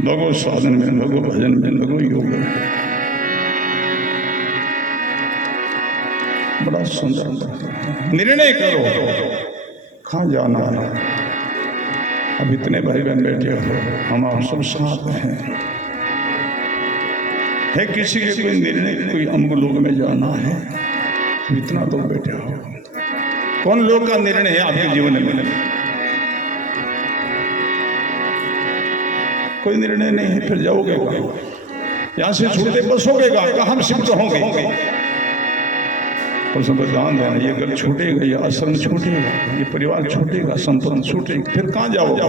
लगो साधन में, लगो भजन में, लगो योग में। बड़ा सुंदर निर्णय करो कहाँ जाना है। अब इतने भाई बहन बैठे हो, हम आप सब साथ हैं। है किसी के कोई निर्णय, कोई अमुक लोग में जाना है, इतना तो बैठे हो। कौन लोग का निर्णय है आपके जीवन में? कोई निर्णय नहीं है, फिर जाओगे कहाँ? यहाँ से छूटते बसोगे कहाँ? हम शिफ्ट होंगे और सब दान देना। ये घर छूटेगा, ये आश्रम छूटेगा, ये परिवार छूटेगा, संतान छूटेगा, फिर कहाँ जाओगे?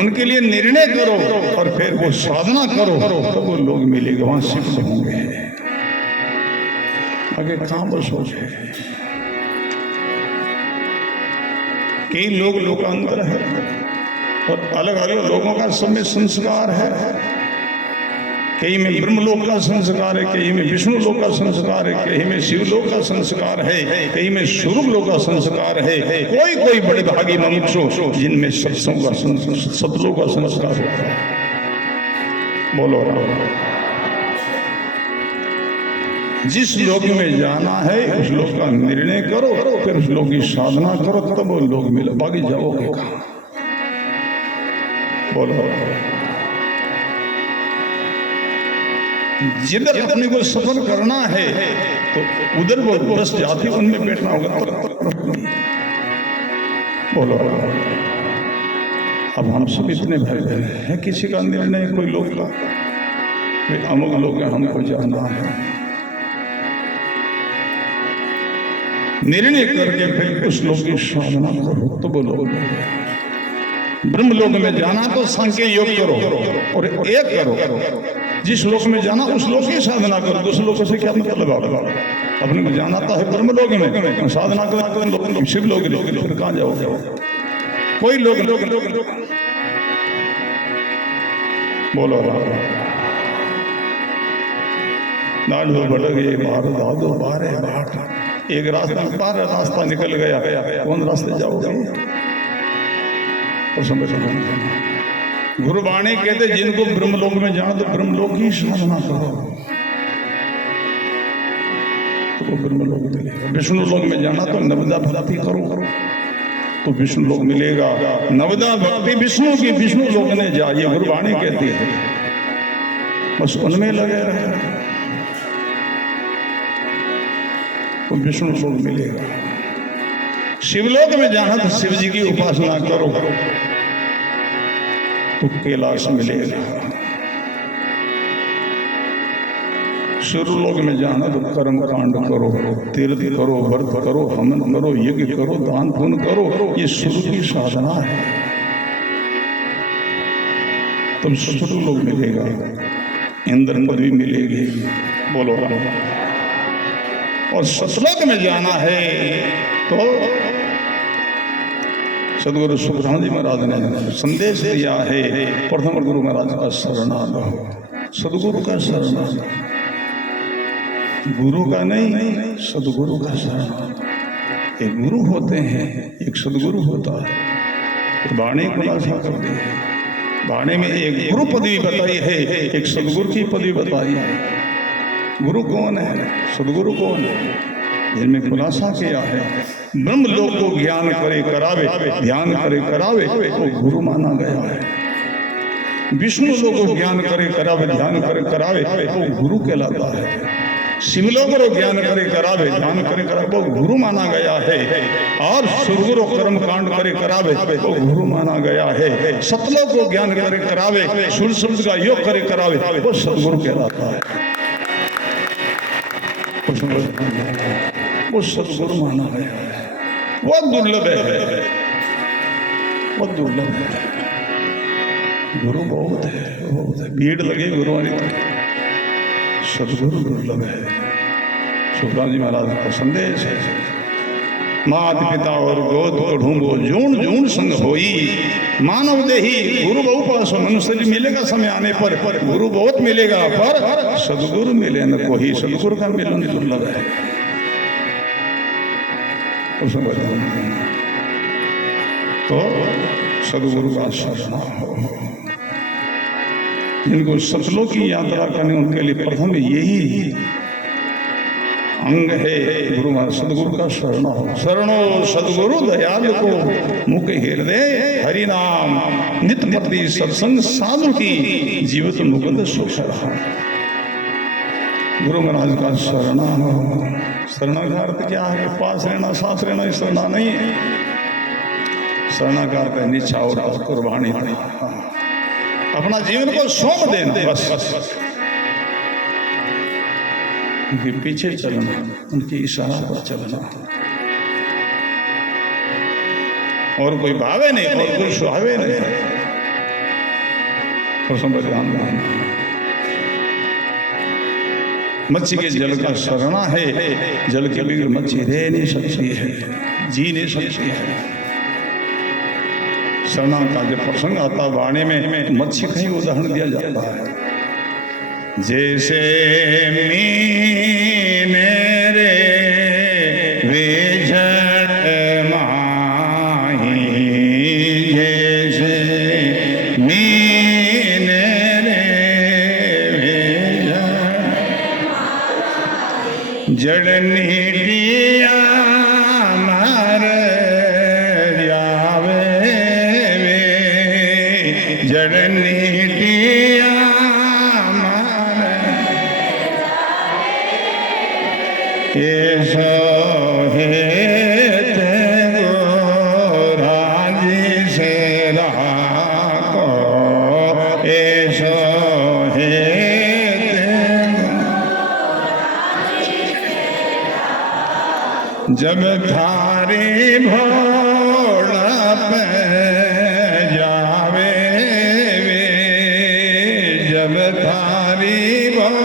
उनके लिए निर्णय करो और फिर वो साधना करो, तो वो लोग मिलेंगे, वहां शिफ्ट होंगे। आगे कहाँ बसोगे? कई लोग लोकांतर है और अलग अलग लोगों का सब में संस्कार है। कहीं में ब्रह्मलोक का संस्कार है, कहीं में विष्णु लोक का संस्कार है, कहीं में शिवलोक का संस्कार है, कहीं में स्वरूप लोक का संस्कार है। कोई कोई बड़े भागी मनुष्य जिनमें सत्संग का सतलोक का संस्कार होता है। बोलो जिस लोक में जाना है उस लोक का निर्णय करो, फिर उस लोक की साधना करो, तब वो लोग मिले। बाकी जाओगे कहाँ? बोलो जिधर अपने को सफर करना है तो उधर वो बस जाति उनमें बैठना होगा। बोलो अब हम सब इतने भाई बहन हैं, किसी का निर्णय कोई लोग का, अमुक लोग हमको जाना है, निर्णय करके फिर उस लोग की साधना करो। तो बोलो ब्रह्मलोक में जाना तो सांख्य योग करो और एक करो। जिस लोक में जाना उस लोक की साधना करो, दूसरे लोगों से क्या मतलब है? अपने को जाना तो है ब्रह्मलोक में, साधना करो शिव लोग, फिर कहाँ जाओगे? कोई लोग बोलो दादो भटके बाहर, दादो बारे बाट। एक रास्ता बाहर रास्ता निकल गया, कौन रास्ते जाओगे? और समझ गुरुवाणी कहते जिनको ब्रह्मलोक में जाना तो ब्रह्मलोक की साधना करो, तो वो ब्रह्मलोक मिलेगा। विष्णु लोक में जाना तो नवदा भक्ति करो तो विष्णु लोक मिलेगा। नवदा भक्ति विष्णु की, विष्णु लोक ने जाइए, गुरुवाणी कहती है। बस उनमें लगे रहे तो विष्णु लोक मिलेगा। शिवलोक में जाना तो शिव जी की उपासना करो तो कैलाश मिलेगा। सूर्यलोक में जाना तो कर्म कांड करो, तीर्थ करो, व्रत करो, हवन करो, यज्ञ करो, दान पुण्य करो। ये सूर्य की साधना है। तुम सूर्यलोक मिलेगा, इंद्र पदवी मिलेगी। बोलो और सतलोक में जाना है तो सदगुरु सुखराम जी महाराज ने संदेश दिया है, प्रथम गुरु महाराज का शरणा लो, सदगुरु का शरणा लो, गुरु का नहीं सदगुरु का शरणा। एक गुरु होते हैं, एक सदगुरु होता है। वाणी खुलासा कर दी है, वाणी में एक गुरु पदवी बताई है, एक सदगुरु की पदवी बताई है। गुरु कौन है, सदगुरु कौन है? जिनमें खुलासा किया है ब्रह्म लोक को ज्ञान करे करावे, ध्यान करे करावे, वो गुरु माना गया है। विष्णु लोक को ज्ञान करे करावे, ध्यान करे करावे, वो गुरु कहलाता है। शिवलोक को ज्ञान करे करावे, ध्यान करे करावे, वो गुरु माना गया है। और सुरगुरु कर्म कांड करे करावे, वो गुरु माना गया है। सतलोक को ज्ञान करे करावे, सूर्य शब्द का योग करे करावे, वो सदगुरु कहलाता है। वो सदगुरु माना गया है। बहुत दुर्लभ है, बहुत दुर्लभ है। गुरु बहुत है, बहुत है। भीड़ लगे गुरुवाणी तो सदगुरु दुर्लभ है। सुखराम जी महाराज का संदेश है, मात पिता और गोद ढूंढो, जून जून संग होई, मानव देही गुरु बहु पास। मनुष्य मिलेगा समय आने पर, गुरु बहुत मिलेगा, पर सदगुरु मिले न कोई। सदगुरु का मिलन दुर्लभ है। तो सदगुरु का शरण हो। जिनको सतलों की यात्रा करने उनके लिए प्रथम यही अंग है गुरु सदगुरु का शरणो शरणो सदगुरु दयाल को मुख हृदय हरि नाम नित्य प्रति सत्संग साधु की जीवित मुकुंद सुख रहा। गुरु महाराज का शरणा हो। शरणा का अर्थ क्या है? पास रहना साथ रहना शरणा नहीं है। शरणा का अर्थ है निछावर कुर्बानी देना, अपना जीवन को सौंप देना, बस उनके पीछे चलना, उनकी इशारा पर चलना, और कोई भावे नहीं और कोई सुहावे नहीं। और समझ ध्यान देना, मच्छी के जल का शरणा है। जल के बिना मच्छी रह नहीं सकती है, जी नहीं सकती है। शरणा का जब प्रसंग आता वाणी में मच्छी का ही उदाहरण दिया जाता है। जैसे मीने रे विझट माही, जैसे मीने रे विझट जड़ नीटिया मर जावे वे, जड़ नीटिया ऐसो हेत गोराजी से राखो, ऐसो हेत जब थारी भोला पे जावे वे, जब थारी भोला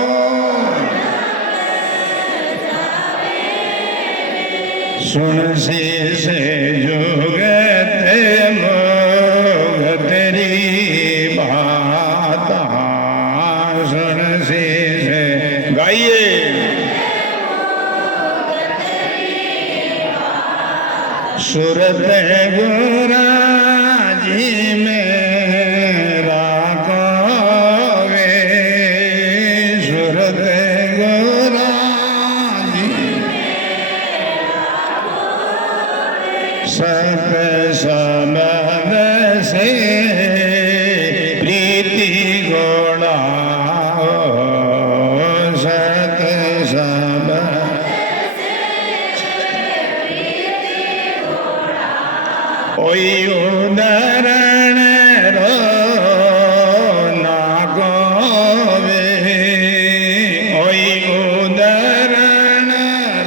सुन से जुगते मोग तेरी बात, सुन से गाइए सूरत गुरा जी मेरा कवे, सूरत गुरा सत समद से प्रीति गोड़ा, सत समद ओई उदरण रो ना गोवे, ओई उदरण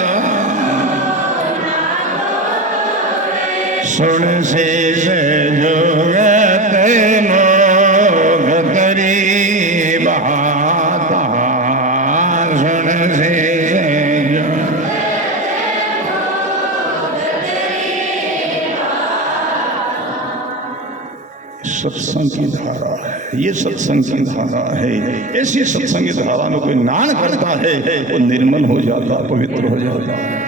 रो सुन से जुगत मोग तरी बहाता, सुन से सत्संग की धारा है। ये सत्संग की धारा है। ऐसी सत्संग की धारा में कोई नान करता है वो निर्मल हो जाता, पवित्र हो जाता है।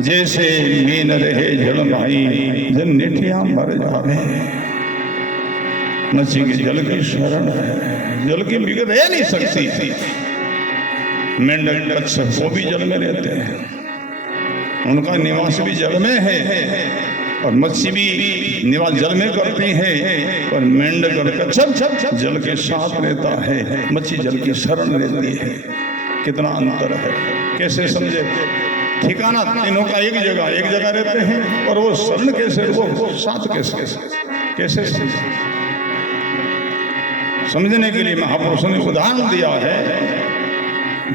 जैसे मीन रहे जल माई, जल निठिया मर जावे। मच्छी के जल की शरण है, जल की बिगड़ रह नहीं सकती। मेंढक कच्छप वो भी जल में रहते हैं, उनका निवास भी जल में है, और मच्छी भी निवास जल में करती है, और मेंढक और कच्छप जल के साथ रहता है, मच्छी जल की शरण रहती है। कितना अंतर है, कैसे समझे? ठिकाना तीनों का एक जगह रहते हैं, और वो शरण कैसे, वो साथ कैसे समझने के लिए महापुरुषों ने उदाहरण दिया है।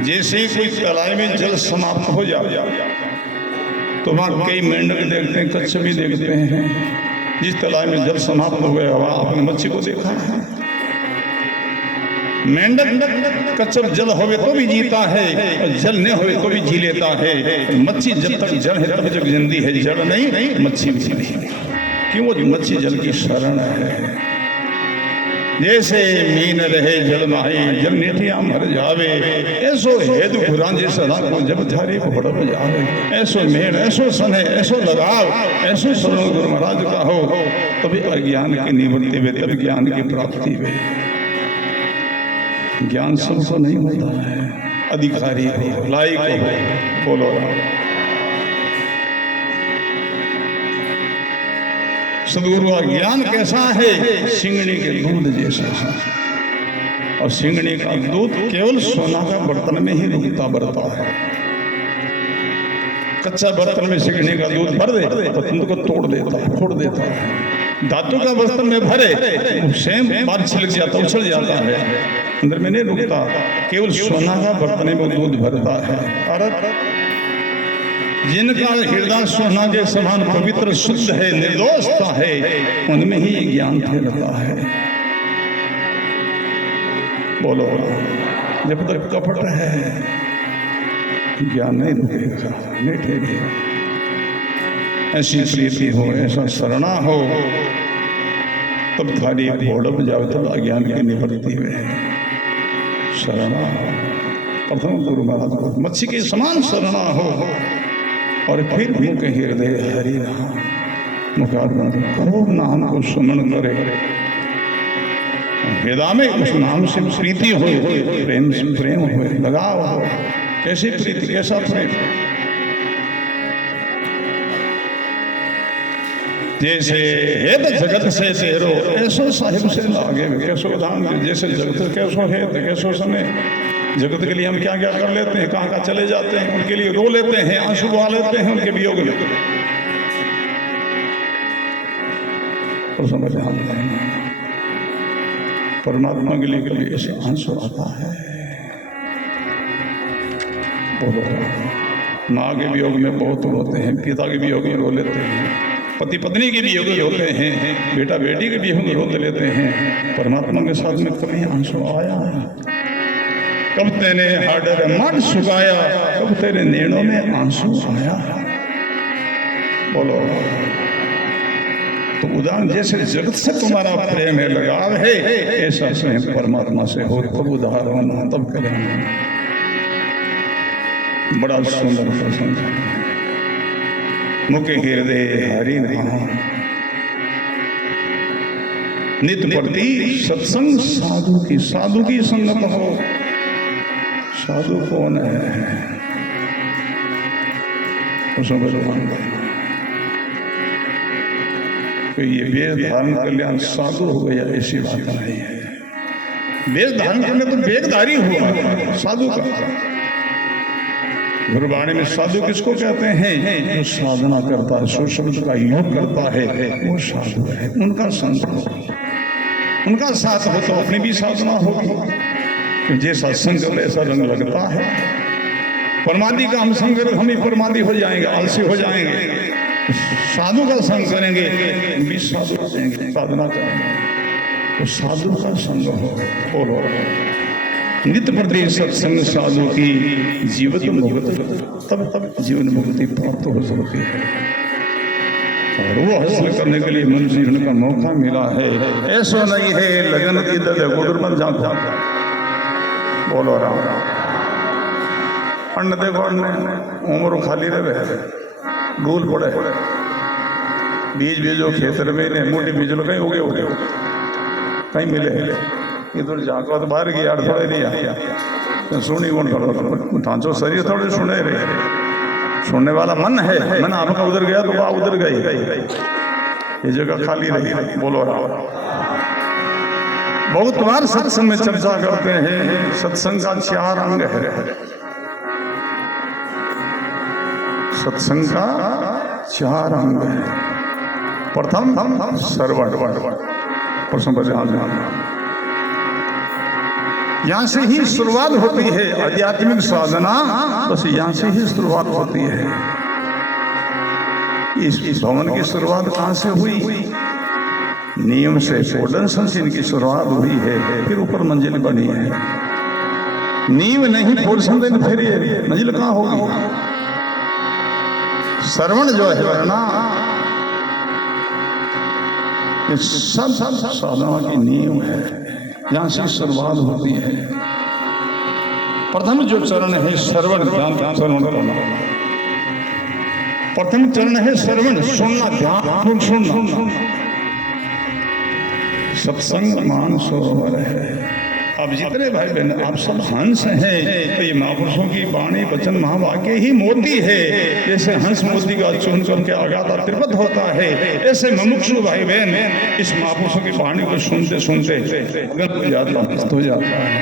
जैसे कोई तालाब में जल समाप्त हो जाए तो वहाँ कई मेंढक देखते हैं, कच्छप भी देखते हैं। जिस तालाब में जल समाप्त हो गया वहाँ आपने मच्छी को देखा है। मेंढक कच्छप जल होवे तो भी जीता है, और जल नहीं होवे तो भी जी लेता है। मच्छी जब तक जल है तब तक जिंदी है, जल नहीं मच्छी भी नहीं। क्यों? मच्छी जल की शरण है। जैसे मीन रहे जल माही, जल नीठिया मर जावे। ऐसो हेतु पुराण जैसा को जब थारी भोड़ जावे। ऐसो मेल, ऐसो स्नेह, ऐसो लगाव, ऐसो शरण गुरु महाराज का हो, तभी अज्ञान की निवृत्ति वे, तभी ज्ञान की प्राप्ति वे। ज्ञान सबको नहीं होता है, अधिकारी हो, लायक हो, बोलो राम। सदगुरु का ज्ञान कैसा है? सिंगड़ी के दूध जैसा है। और सिंगड़ी का दूध केवल सोना का बर्तन में ही रुकता बरता है। कच्चा बर्तन में सिंगड़ी का दूध भर दे, बर्तन को तोड़ देता, फोड़ देता है। धातु का बर्तन में भरे, सेम बार छिलक जाता, उछल जाता है, अंदर में नहीं रुकता। केवल सोना का बर्तन में दूध भरता है। और जिनका हृदय सोना के समान पवित्र शुद्ध है, निर्दोषता है, उनमें ही ज्ञान ठहरता है। बोलो, जब तक कपट है ज्ञान नहीं रुकेगा, नहीं ठहरेगा। ऐसी प्रीति हो, ऐसा शरणा हो, तब थारी घोड़प जाओ, तब अज्ञान की निवृत्ति में शरणा हो। प्रथम गुरु महाराज को मच्छी के समान शरणा हो, और फिर मुख हृदय हरि नाम, मुखार खूब नाम को सुमन करे, वेदा में उस नाम से प्रीति हो, प्रेम से प्रेम हो, लगाव हो। कैसी प्रीति, कैसा प्रेम? जैसे हेत जगत से तेरो, ऐसो साहिब से लागे कैसो धाम। जैसे जगत कैसो हेत, कैसो समय। जगत के लिए हम क्या क्या कर लेते हैं, कहाँ कहाँ चले जाते हैं, उनके लिए रो लेते हैं, आंसू बहा लेते हैं उनके वियोग में। और समझ परमात्मा के लिए ऐसा आंसू आता है। बोलो, माँ के वियोग में बहुत रोते हैं, पिता के वियोग में रो लेते हैं, पति पत्नी के वियोग में रोते हैं, बेटा बेटी के वियोग में रोते लेते हैं। परमात्मा के साथ में कभी आंसू आया? कब तेरे हाडर मन सुखाया, कब तेरे नैनों में आंसू आया? बोलो। तो उदाहरण जैसे जगत से तुम्हारा प्रेम है, लगाव है, ऐसा स्वयं परमात्मा से हो, तब उदाहरण, तब करें। बड़ा सुंदर प्रसंग। मुख हृदय हरि नाम, नित्य प्रति सत्संग साधु की, साधु की संगत हो। साधु कौन है? तो ये वेद धारण कल्याण साधु हो गया, ऐसी बात नहीं है। वेद धारण करने तो वेदधारी हुआ साधु का। गुरुवाणी में साधु किसको कहते हैं? जो साधना करता है, शब्द का योग करता है, वो साधु है। उनका संग हो, उनका साथ हो तो अपनी भी साधना होगी। जैसा संग करते ऐसा रंग लगता है। परमादि का हम संग करें, हम ही परमादि हो जाएंगे, आलसी हो जाएंगे। साधु का संग करेंगे, भी साधु हो जाएंगे, साधना करेंगे तो साधु का संग हो। बोलो, नित्य प्रति सत्संग साधु की जीवित मुक्ति, तब जीवन मुक्ति प्राप्त हो सकती है। और वो हासिल करने के लिए मनुष्य जीवन का मौका मिला है। ऐसा नहीं है लगन की दल गुडुर मत जाता। बोलो राम राम। अन्न देखो, अन्न उम्र खाली रहे, डूल पड़े, बीज बीजो खेतर में ने मोटी बीज लो, कहीं उगे उगे कहीं मिले। इधर जाकर तो बाहर गया, थोड़े नहीं आया, सुनी कौन करो, ढांचो शरीर थोड़े सुने रहे। सुनने वाला मन है, मन आपका उधर गया तो वह उधर गई, ये जगह खाली रही। बोलो राम। बहुत बार सत्संग में चर्चा करते हैं, सत्संग का 4 अंग है। सत्संग का 4 अंग है। प्रथम श्रवण, यहाँ से ही शुरुआत होती है आध्यात्मिक साधना, बस यहाँ से ही शुरुआत होती है। इस भवन की शुरुआत कहाँ से हुई? नियम से, फोर्डन से इनकी शुरुआत हुई है, फिर ऊपर मंजिल बनी है। नींव नहीं फोर्डन दिन फिर ये मंजिल कहाँ होगी? श्रवण जो है ना, ये सब साधना की नींव है, यहाँ से शुरुआत होती है। प्रथम जो चरण है श्रवण, श्रवण करना। प्रथम चरण है श्रवण, सुनना, ध्यान सुनना। सत्संग मान सरोवर है, अब जितने भाई बहन आप सब हंस हैं, तो ये महापुरुषों की वाणी वचन महावाक्य ही मोती है। जैसे हंस मोती का चुन करके अगाधा तिरपत होता है, ऐसे मुमुक्षु भाई बहन इस महापुरुषों की वाणी को सुनते सुनते मस्त हो जाता है,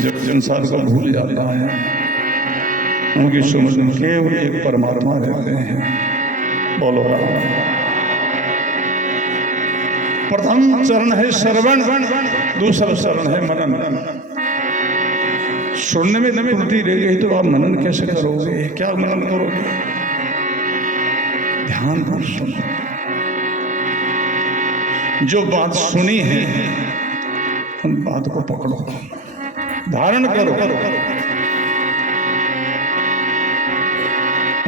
जब संसार को भूल जाता है। उनकी समझ में केवल एक परमात्मा रहते हैं। बोलो प्रथम चरण है श्रवण, दूसरा चरण है मनन। सुनने में त्रुटि रह गई तो आप मनन कैसे करोगे? क्या मनन करोगे? ध्यान पर सुनो। जो बात सुनी है उन बात को पकड़ो, धारण करो।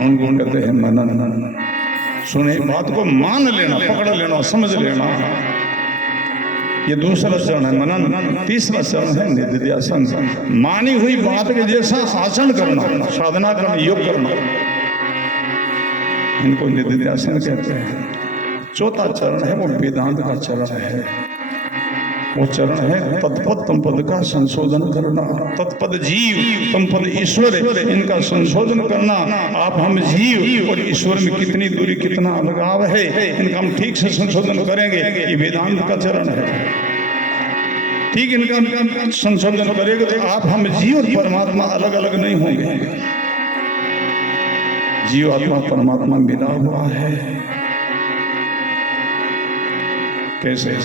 उनको कहते हैं मनन। सुने बात को मान लेना, पकड़ लेना, समझ लेना, ये दूसरा चरण है मनन। तीसरा चरण है निधिध्यासन। मानी हुई बात के जैसा आचरण करना, साधना करना, योग करना, इनको निधिध्यासन कहते हैं। चौथा चरण है वो वेदांत का चरण है। वो चरण है तत्पद तम पद का संशोधन करना। तत्पद जीव तम पद ईश्वर, इनका संशोधन करना। आप हम जीव और ईश्वर में कितनी दूरी, कितना अलगाव है, इनका हम ठीक से संशोधन करेंगे। ये वेदांत का चरण है। ठीक इनका संशोधन करेंगे तो आप हम जीव और परमात्मा अलग अलग नहीं होंगे। जीव आत्मा परमात्मा मिला हुआ है। कैसे?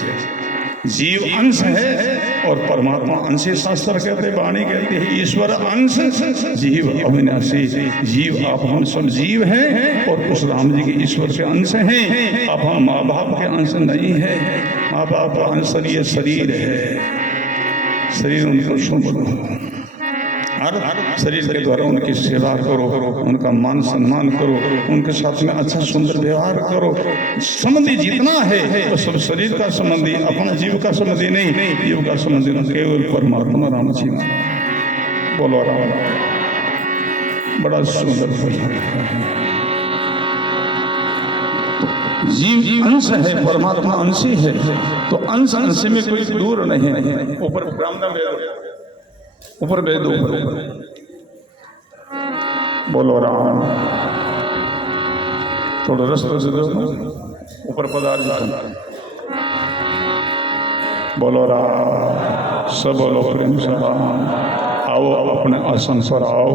जीव अंश है और परमात्मा अंश। शास्त्र कहते, वाणी कहती है ईश्वर अंश जीव अविनाशी। जीव आप हम सब जीव हैं और उस राम जी के ईश्वर के अंश हैं। आप हम माँ बाप के अंश नहीं है। माँ बाप का अंश ये शरीर है। शरीर उनको सुन, हर शरीर के द्वारा उनकी सेवा करो, उनका मान सम्मान करो, उनके साथ में अच्छा सुंदर व्यवहार करो। संबंधी जितना है वो सब शरीर का संबंधी, अपना जीव का संबंधी नहीं। जीव का संबंधी केवल परमात्मा राम जी। बोलो राम। बड़ा सुंदर जीव अंश है, परमात्मा अंशी है। तो अंश अंश में कोई दूर नहीं है। ऊपर ऊपर भेद, ऊपर बोलो राम। थोड़ा रस्ते से दो, ऊपर पदार्थ बोलो राम। सब बोलो प्रेम से राम। आओ अपने आसन पर आओ।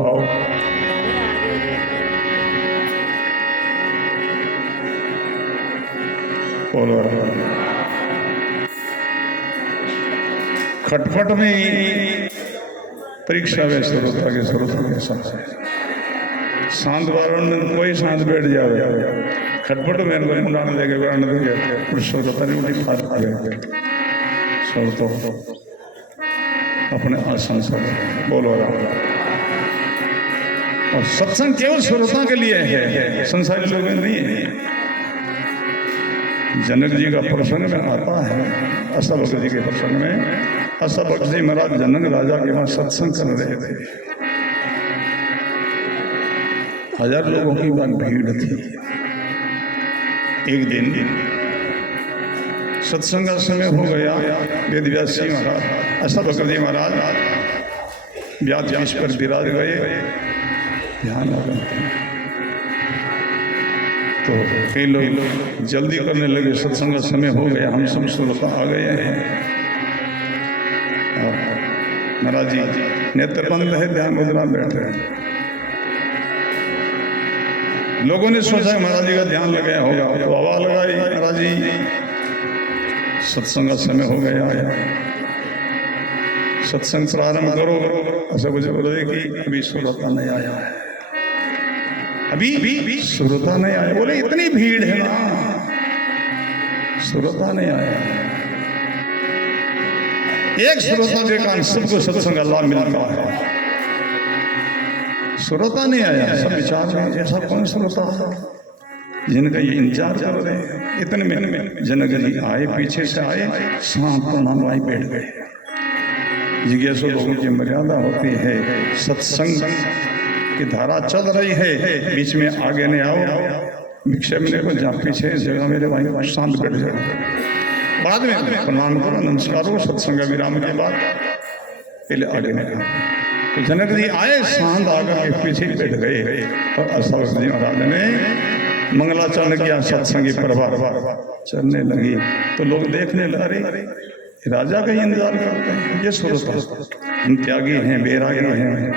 बोलो राम। खटखट में परीक्षा वे श्रोता के साथ शांत वारण कोई शांत बैठ जावे। खटपट में मुंडाने देखे गाने देखे श्रोता नहीं उठी फाट गए। श्रोता अपने आसन पर बोलो राम। और सत्संग केवल श्रोता के लिए है, संसारी लोग नहीं है। जनक जी का प्रसंग में आता है, अष्टावक्र जी के प्रसंग में अष्टावक्र जी महाराज जनक राजा के वहां सत्संग कर रहे थे। 1000 लोगों की वहां भीड़ थी। एक दिन सत्संग का समय हो गया। वेद व्यास जी महाराज, अष्टावक्र जी महाराज व्यास पर विराज गए, ध्यान लगा। तो कई लोग जल्दी करने लगे, सत्संग का समय हो गया, हम सब श्रोता आ गए हैं। महाराज जी नेत्र बंद है, ध्यान मुद्रा बैठ रहे हैं। लोगों ने सोचा महाराज जी का ध्यान लगाया होगा, तो आवाज लगाई, महाराज जी सत्संग का समय हो गया है, सत्संग प्रारंभ करो। ऐसा मुझे बोले कि अभी श्रोता नहीं आया है, अभी श्रोता नहीं आया। बोले इतनी भीड़ है ना, श्रोता नहीं आया। एक श्रोता के कारण सबको सत्संग का लाभ मिलता है। श्रोता नहीं आया, सब विचार में ऐसा कौन श्रोता जिनका ये इंतजार कर रहे हैं। इतने में जनक जी आए, पीछे से आए, सांप प्रणाम आई बैठ गए। जिज्ञासु लोगों की मर्यादा होती है, सत्संग की धारा चल रही है, बीच में आगे नहीं आओ, भिक्षा मिले को जहाँ पीछे जगह मेरे भाई शांत बैठ जाए। बाद में प्रणाम करो, नमस्कार हो, सत्संग विराम के बाद पहले आगे निकला। तो जनक जी आए, सांड आकर के पीछे बैठ गए और अशोक जी महाराज ने मंगलाचरण किया, सत्संगी प्रभात चलने लगी। तो लोग देखने लगे, राजा का ही इंतजार करते हैं, ये श्रोता, हम त्यागी हैं, बैरागी हैं,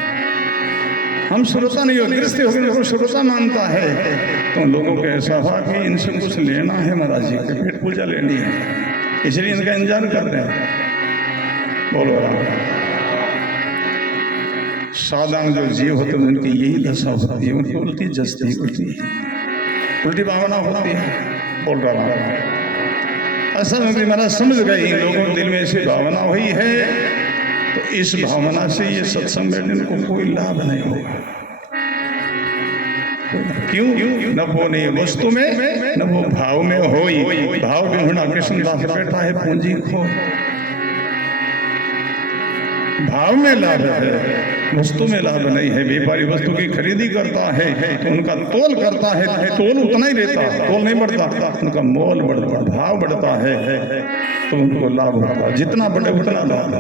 हम श्रोता नहीं हो, गृहस्थ हो गए, श्रोता मानता है। तो लोगों को ऐसा हुआ कि इनसे कुछ लेना है, महाराज जी के पेट पूजा लेनी है, इसलिए इनका इंतजार कर रहे हैं। बोलो राम। साधारण जो जीव होते हैं उनकी यही दशा होती है, उनकी उल्टी जस्ती होती है, उल्टी भावना होती है। बोल रहा हूँ ऐसा महाराज समझ गए, इन लोगों के दिल में ऐसी भावना हुई है, तो इस भावना से ये सत्संग में इनको कोई लाभ नहीं होगा। क्यों? न वो नहीं वस्तु में, न वो भाव में हो। भाव भी होना, कृष्णदास बैठा है पूंजी खो, भाव में लाभ है, वस्तु में लाभ नहीं है। व्यापारी वस्तु की खरीदी करता है तो उनका तोल करता है, तोल उतना ही रहता, तोल नहीं बढ़ता, उनका मोल बढ़ता, भाव बढ़ता है तो उनको लाभ होता है, जितना बढ़े उतना लाभ।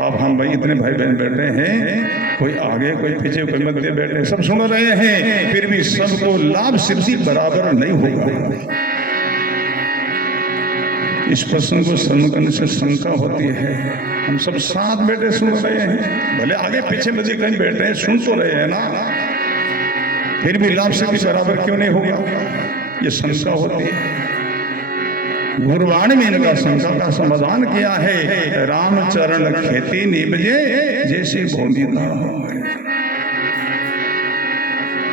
अब हम भाई इतने भाई बहन बैठे हैं, कोई आगे कोई पीछे कोई मध्य बैठे, सब सुन रहे हैं, फिर भी सबको लाभ सिद्धि बराबर नहीं होगा। इस प्रश्न को श्रवण करने से शंका होती है। हम सब साथ बैठे सुन रहे हैं, भले आगे पीछे मध्य कहीं बैठे हैं, सुन तो रहे हैं ना, फिर भी लाभ सिद्धि बराबर क्यों नहीं होगा, ये शंका होती है। गुरुवाणी में इनका शंका का समाधान किया है। रामचरण खेती निपजे जैसे भूमि का हो,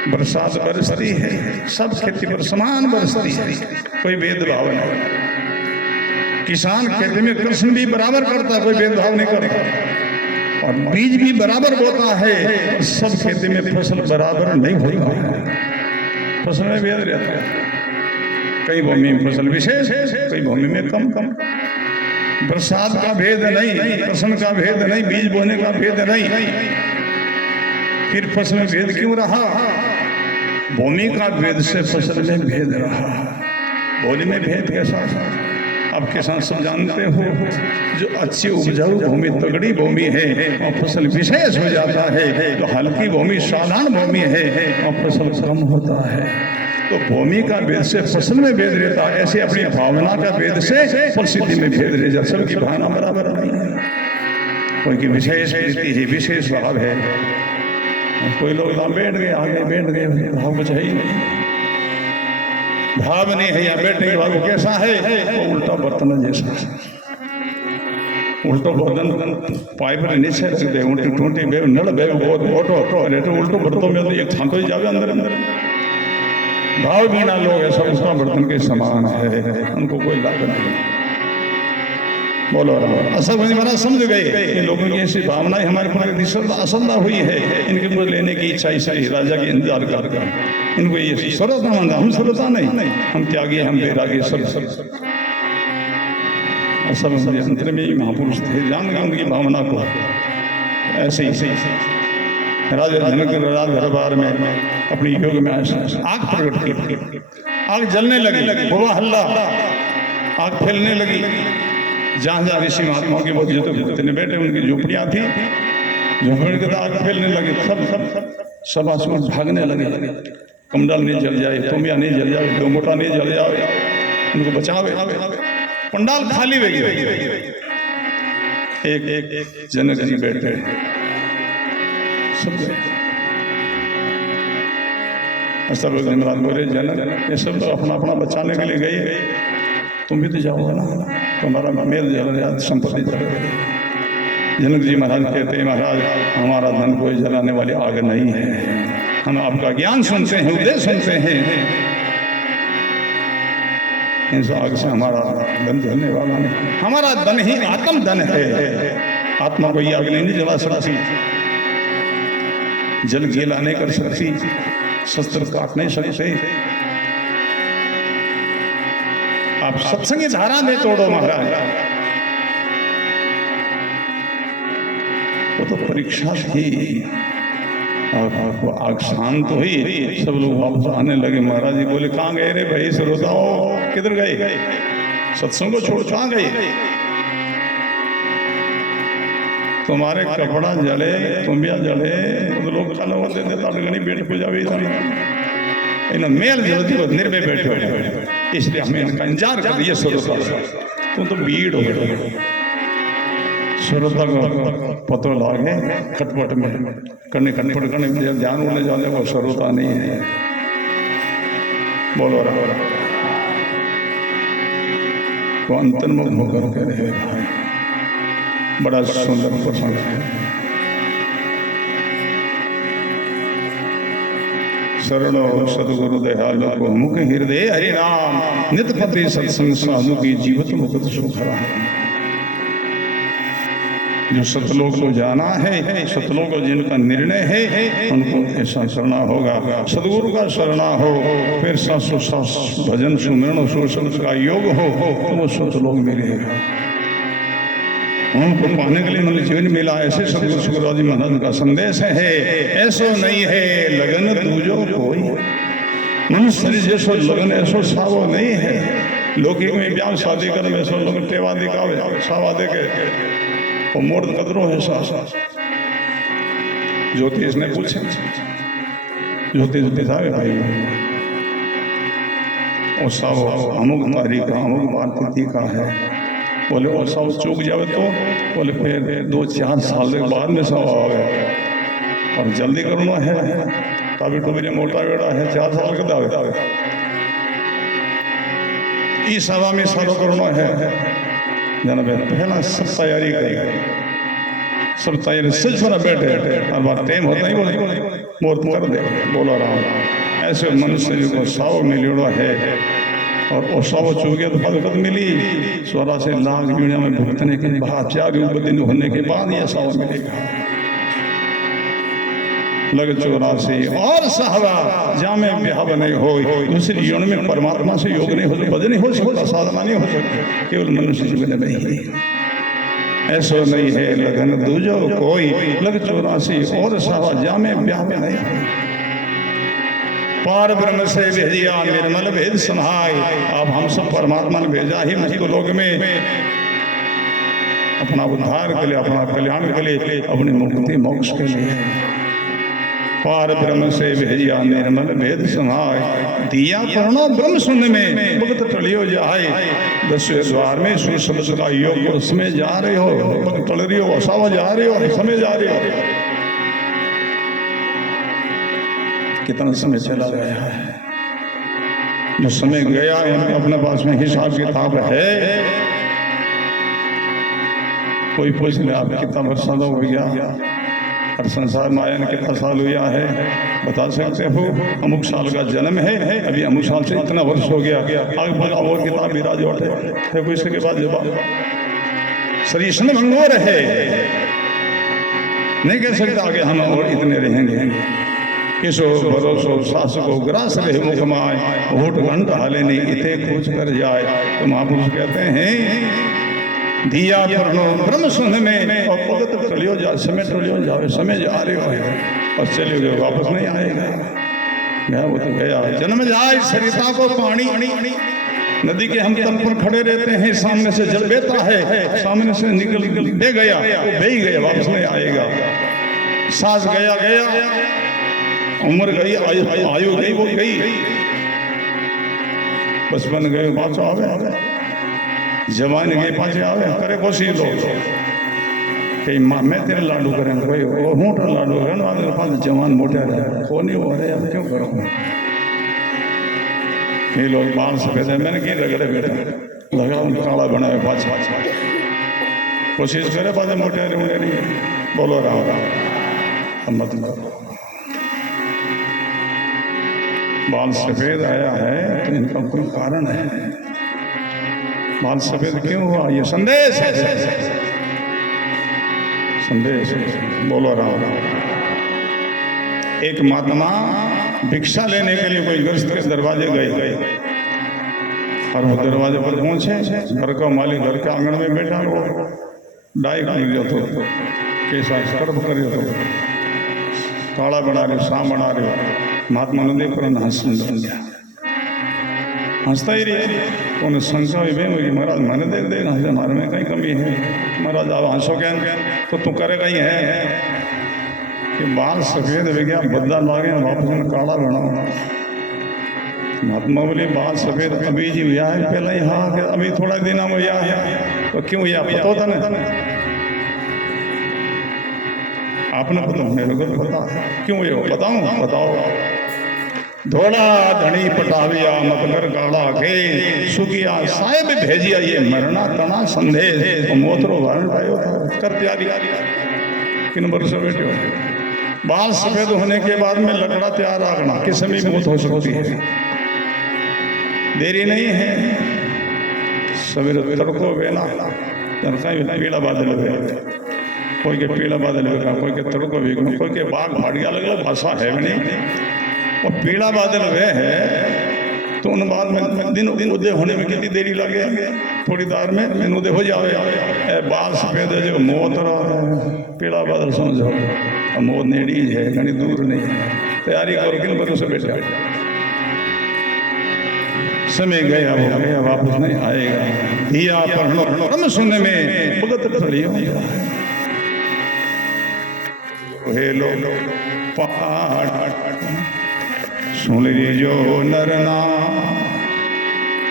बरसात बरसती है, सब खेती पर समान बरसती है, कोई भेदभाव नहीं। किसान खेती में कृष्ण भी बराबर करता, कोई भेदभाव नहीं करता, और बीज भी बराबर बोता है, सब खेती में फसल बराबर नहीं होता, फसल में भेद रहता है। कई भूमि में फसल विशेष है, कई भूमि में कम कम। बरसात का भेद नहीं, कृष्ण का भेद नहीं, बीज बोने का भेद नहीं, फिर फसल में भेद क्यों रहा? भूमि का भेद से फसल में भेद रहा। भूमि में भेद कैसा? अब किसान सब जानते हो, जो अच्छी उपजाऊ भूमि, तगड़ी भूमि है और फसल विशेष हो जाता है, तो हल्की भूमि साधारण भूमि है और फसल कम होता है। तो भूमि का भेद से फसल में भेद रहता है, ऐसे अपनी भावना का भेद से परिस्थिति में भेद रह जाता। सबकी भावना बराबर नहीं है, कोई की विशेष रीति है, विशेष भाव है। कोई लोग यहाँ बैठ गए, आगे बैठ गए, भाव कुछ है ही नहीं, भाव नहीं है। यहाँ बैठने के बाद वो कैसा है? वो उल्टा बर्तन जैसा, उल्टो बर्तन पाइप नीचे रख दे, उल्टी टूटी बे नड़ बे बहुत उल्टो बर्तों में तो एक थांतो ही जावे अंदर अंदर। भाव बिना लोग ऐसा उसका बर्तन के समान है, उनको कोई लाभ नहीं। बोलो असल में महाराज समझ गए कि लोगों की ऐसी भावनाएं हमारे को असलदा हुई है, इनके को लेने की इच्छा इसी राजा के इंतजार कर, इनको ये श्रोता मानता, हम श्रोता नहीं, हम त्यागी, हम बैरागी, सब असल में अंतर में ही महापुरुष थे, जान गए उनकी भावना को। ऐसे ही राजा जनक राज दरबार में अपनी योग में आग प्रकट की, आग जलने लगी, हुआ हल्ला, आग फैलने लगी। जहाँ जहाँ ऋषि महात्माओं के बहुत जितने बैठे उनकी झोपड़ियाँ थी, झोपड़ी के आग फैलने लगी, सब आसमान भागने लगे। कमंडल नहीं जल जाए, तोमिया नहीं जल जाए, डोमोटा नहीं जल जाए, उनको बचावे। पंडाल खाली हो गई, एक जनक जी बैठे सब महाराज बोले, जनक ये सब तो अपना अपना बचाने के लिए गए, तुम भी तो जाओगे ना, तुम्हारा मेल जल संपत्ति जल गई। जनक जी महाराज कहते हैं, महाराज हमारा धन कोई जलाने वाली आग नहीं है, हम आपका ज्ञान सुनते हैं, उपदेश सुनते हैं, इस आग से हमारा धन जलने वाला नहीं। हमारा धन ही आत्म धन है, आत्मा को ये आग नहीं जला सकती, जल गीला नहीं कर सकती, शस्त्र काट नहीं सकते। आप सत्संगी धारा में तोड़ो महाराज, वो तो परीक्षा थी, और आग शांत हुई, सब लोग वापस आने लगे। महाराज जी बोले, कहाँ गए रे भाई श्रोताओ, किधर गए? सत्संग को छोड़ कहाँ गई? तुम्हारे कपड़ा जले, तुम्बिया जले, तो लोग चलो होते थे ताड़ गणी बैठ को जावे इन मेल जल्दी को निर्भय बैठे हो, इसलिए हमें इनका इंतजार कर दिए। श्रोता तुम तो भीड़ हो गए, श्रोता को पतो लागे खटपट में करने खटपट करने ध्यान होने जाने वो श्रोता नहीं है। बोलो रहा वो अंतर्मुख होकर के रहे भाई, बड़ा सुंदर प्रसंग है। शरणो सदगुरु दयालु को मुख हृदय हरि नाम, नित पति सत्संग साधु की जीवित मुक्त सुख रहा। जो सतलोक को जाना है, सतलोक को जिनका निर्णय है, उनको ऐसा करना होगा। सदगुरु का शरणा हो, फिर सासु सास भजन सुमिरन सुशब्द का योग हो, तो वो सतलोक मिलेगा। उनको पाने के लिए मैंने जीवन मिला। ऐसे सदगुरु सुखदेव जी महाराज का संदेश है, ऐसो नहीं है लगन दूजो कोई। मनुष्य जैसो लगन ऐसो सावो नहीं है। लौकिक में ब्याह शादी कर में ऐसो लोग टेवा दिखावे सावा दे के वो मोड़ कदरों है सास। ज्योतिष ने पूछे, ज्योतिष दिखावे भाई और साव अमुक तारीख का अमुक बात का है। बोले और सब चूक जावे तो बोले फिर 2-4 साल के बाद में सब आ गए और जल्दी करना है, तभी तो मेरे मोटा बेटा है 4 साल का दावे इस सभा में सारो करना है। जाना पहला सब तैयारी करेगा, सब तैयारी सच बना बैठे और बात टाइम होता ही बोल कर दे। बोला राम ऐसे मनुष्य को साव मिलना है और साव चूक गया तो पद मिली। 16 से लाख दुनिया में भुगतने के बाद 4 युग दिन होने के बाद यह साव मिलेगा। लग 84 और साहबा जामे ब्याह नहीं हो, दूसरी योनि में परमात्मा से योग नहीं हो सकता, भजन नहीं हो सकता, साधना नहीं हो सकती, केवल मनुष्य जीवन में ही। ऐसा नहीं है लगन दूजो कोई, लग 84 और साहबा जामे ब्याह में नहीं हो। पार ब्रह्म से भेजिया निर्मल भेद समाय। अब हम सब परमात्मा ने भेजा ही मुझको लोग में अपना उद्धार के लिए, अपना कल्याण के लिए, अपनी मुक्ति मोक्ष के लिए। पार ब्रह्म से भेजिया निर्मल भेद समाय। दिया पढ़ो ब्रह्म सुन में भक्त टलियो जाए। 10वें द्वार में सुशब्द का योग, उसमें जा रहे हो, भक्त टल रही हो, असावा जा रहे हो, समय जा रहे हो। कितना समय चला गया है, जो समय गया है अपने पास में हिसाब किताब है। कोई पूछ ले आप कितना वर्ष हो गया और संसार में आया कितना साल हुआ है, बता सकते हो? अमुक साल का जन्म है, अभी अमुक साल से इतना वर्ष हो गया, आगे बढ़ा और किताब विराज है कोई इसके बाद जवाब शरीर सन भंगोर है, नहीं कह सकता आगे हम और इतने रहेंगे। किसो भरोसो सास को ग्रास रहे मुखमाय, होठ घंट हाले नहीं इथे खोज कर जाए। तो महापुरुष कहते हैं दिया पढ़ो ब्रह्म सुन में और भगत टलियो जा, समय टलियो जावे, समय जा रहे हो और चले गए, वापस नहीं आएगा। गया वो तो गया। जन्म जाए सरिता को पानी, नदी के हम तल पर खड़े रहते हैं, सामने से जल बहता है, सामने से निकल बह गया, वो बह गया, वापस नहीं आएगा। सांस गया गया, उम्र गई, आयु गई, वो गई, बचपन गए पाछो आवे, जवान गए पाछे आवे, करे कोशिश लोग कई मैं तेरे लाडू करें, कोई वो मोटा लाडू करे पास जवान मोटा रहे को नहीं हो रहे, अब क्यों करो? ये लोग बाल सफेद है, मैंने की रगड़े बेटा लगा काला बनाए पाछा, कोशिश करे पाछे मोटे मुंडे नहीं। बोलो राम राम मत करो। बाल सफेद आया है तो इनका कोई कारण है। बाल सफेद क्यों हुआ? ये संदेश है, संदेश है। बोलो राम राम। एक महात्मा भिक्षा लेने के लिए कोई गृहस्थ के दरवाजे गए और वो दरवाजे पर पहुंचे, घर का मालिक घर के आंगन में बैठा, वो डाई कर लियो तो कैसा कर्म कर लियो तो काला बना रहे, शाम बना रहे। महात्मा ने देख कर हंसने लग गया। हंसता ही रही। तो उन्हें शंका हुई भाई मुझे महाराज मैंने दे देगा हमारे में कहीं कमी है। महाराज आप हंसो क्या तो तू करेगा ही है कि बाल सफेद हो गया बदला लागे वापस में काला बना महात्मा बोले बाल सफेद अभी जी हुआ है पहले ही हाँ अभी थोड़ा दिन हम हुआ है तो क्यों हुआ पता होता ना आपने पता मेरे को पता क्यों ये बताऊं बताओ। धोड़ा धनी पटाविया मतगर काला के सुखिया साहेब भेजिया ये मरना तना संदेश मोतरो वर्ण पायो कर प्यारी किन बरसों बैठे बाल सफेद होने के बाद में लकड़ा तैयार आगना किस समय मौत हो सकती है। देरी नहीं है सवेरे तड़को वेला पीला बादल हुए कोई के पीला बादल होगा कोई के तड़को भी कोई के बाघ भाड़िया अलग भाषा है भी नहीं। और पीला बादल हुए है तो उन बाद में दिन उदय होने में कितनी देरी लगे थोड़ी देर में उदय हो जाए बाल सफेद है जो मौत पीला बादल समझो मौत नेड़ी है घनी दूर नहीं है तैयारी करो किन बरसों से बैठे समय गया हो गया वापस नहीं आएगा। दिया पर सुनने में भगत खड़ी हो हेलो पहाड़ सुन लीजो नरना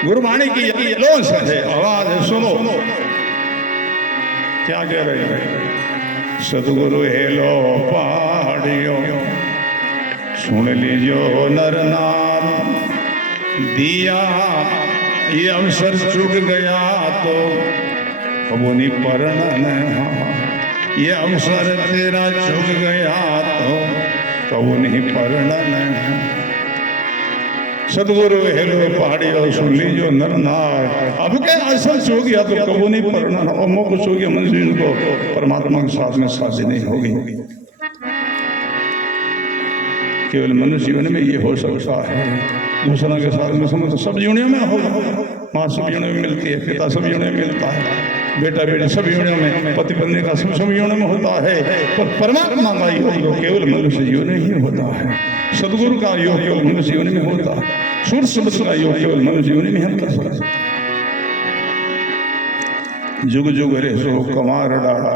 गुरबाणी की लो है आवाज सुनो क्या कह रहे हैं सदगुरु हेलो पहाड़ियो सुन लीजो नरनार दिया ये अवसर चुक गया तो कबो नहीं परण ये अवसर तेरा चुक गया तो कबो नहीं परण सदगुरु हेलो पहाड़ी और सुन लीजो नरनार अब क्या अवसर चुक गया तो कबो नहीं परण और मौका चुक गया मनुष्य इनको परमात्मा के साथ में शादी नहीं होगी। केवल मनुष्य जीवन में ये हो सकता है दूसरा के साथ में समझ सब यूनियों में होगा माँ सब यूनियों में मिलती है पिता सब यूनियों में मिलता है बेटा बेटी सब यूनियों में पति पत्नी का सब यूनियों में होता है पर परमात्मा का योग केवल मनुष्य जीवन में ही होता है। सदगुरु का योग केवल मनुष्य जीवन में होता है। सूर्य शब्द का योग केवल मनुष्य जीवन में हम कर सकते। जुग जुग रे सो कमार डाला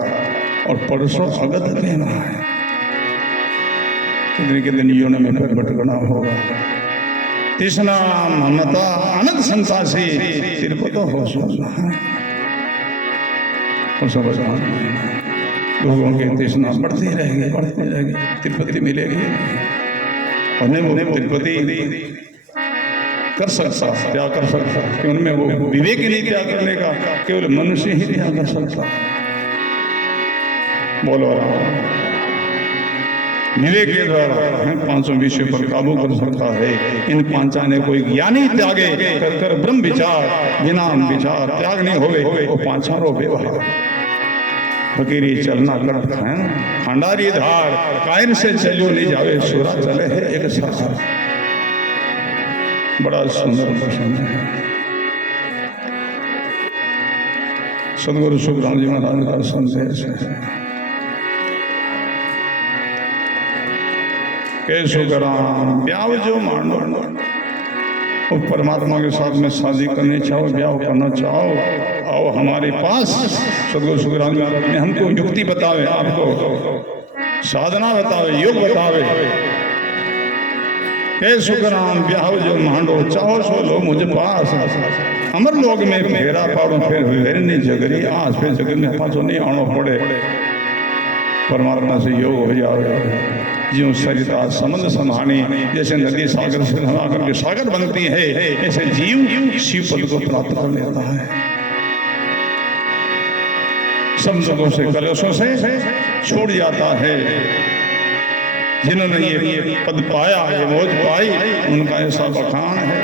और परसों अगत कहना है कितने कितने यूनियों में फिर भटकना होगा। तृष्णा ममता अनंत संसार से तेरे को तो हो सोचना है और समझ लोगों की तृष्णा बढ़ती रहेगी तिरुपति मिलेगी और नहीं वो तिरुपति कर सकता क्या कर सकता कि उनमें वो विवेक नहीं त्याग करने का केवल मनुष्य ही त्याग कर सकता। बोलो विवेक के द्वारा 500 विषय पर काबू कर सकता है। इन पांचा ने कोई ज्ञानी त्यागे कर कर ब्रह्म विचार बिना विचार त्याग नहीं होवे वो पांचारो व्यवहार फकीरी चलना करता है खंडारी धार कायर से चलो नहीं जावे सुरा चले है एक साथ। बड़ा सुंदर प्रश्न है। सदगुरु सुखराम जी महाराज का संदेश है कैसो कराम ब्याह जो मानो और परमात्मा के साथ में शादी करनी चाहो ब्याह करना चाहो आओ हमारे पास। सदगुरु सुखराम जी महाराज ने हमको युक्ति बतावे आपको साधना बतावे योग बतावे कैसो कराम ब्याह जो मांडो चाहो सो लो मुझे पास अमर लोग में फेरा पाड़ो फिर नहीं जगरी आज फिर जगत में पाछो नहीं आना पड़े परमात्मा से योग हो जाओ ज्यों सरिता समंद समानी जैसे नदी सागर से आकर के सागर बनती है ऐसे जीव शिव पद को प्राप्त कर लेता है। सब लोगों से कलशों से छोड़ जाता है। जिन्होंने ये पद पाया ये मौज पाई उनका ऐसा बखान है।